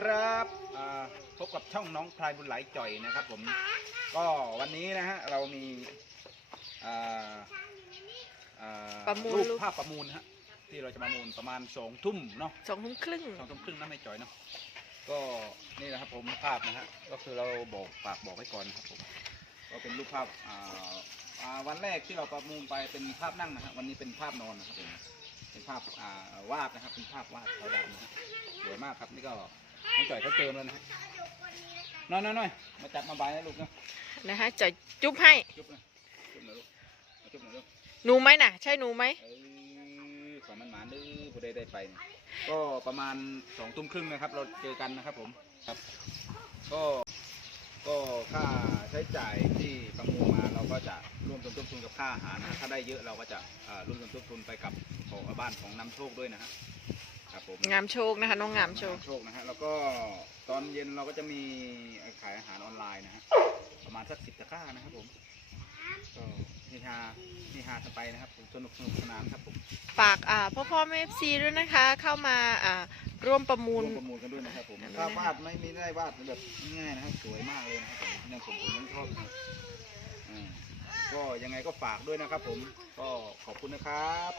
ครับอ่าพบกับช่องน้องพลายบุญไหลจ่อยนะครับ ผมก็วันนี้นะฮะเรามีอ่าอ่าประมูลรูปรูปภาพประมูลนะฮะที่เราจะมามูลประมาณสองทุ่มเนาะสองทุ่มครึ่งสองทุ่มครึ่งนะไม่จ่อยเนาะก็นี่นะครับผมภาพนะฮะก็คือเราบอกฝากบอกไว้ก่อนนะครับผมก็เป็นรูปภาพอ่าอ่าวันแรกที่เราประมูลไปเป็นภาพนั่งนะฮะวันนี้เป็นภาพนอนนะครับผมเป็นภาพอ่าวาดนะครับเป็นภาพวาดเขาดำนะฮะสวยมากครับนี่ก็ น้องจ่อยเขาเติมแล้วนะฮะน้อยน้อยน้อยมาจับมาบายนะลูกนะนะคะจะจุ๊บให้ จุ๊บนะจุ๊บหน่อยลูกมาจุ๊บหน่อยลูกหนูไหมน่ะ ใช่หนูไหมเออขอมันหมานดื้อผู้ใดได้ไปเนี่ยก็ประมาณสองทุ่มครึ่งนะครับ เราเจอกันนะครับผมครับ ก็ก็ค่าใช้จ่ายที่ประมูลมาเราก็จะร่วมสมทบทุนกับค่าอาหารนะถ้าได้เยอะเราก็จะอ่าร่วมสมทบทุนไปกับของบ้านของนำโชคด้วยนะฮะ ครับผมงามโชคนะคะ น้องงามโชค โชคนะฮะแล้วก็ตอนเย็นเราก็จะมีขายอาหารออนไลน์นะฮะประมาณสักสิบตะกร้านะครับผมก็เฮฮาเฮฮากันไปนะครับผมสนุกสนุกสนานครับผมฝากอ่าพ่อพ่อแม่ซีด้วยนะคะ เข้ามาอ่าร่วมประมูล ร่วมประมูลกันด้วยนะครับผมอันนี้ถ้านะวาดไม่มีได้วาดแบบง่ายๆนะครับสวยมากเลยนะครับผมเนี่ยผมผมยังชอบอยู่อ่าก็ยังไงก็ฝากด้วยนะครับผมก็ขอบคุณนะครับ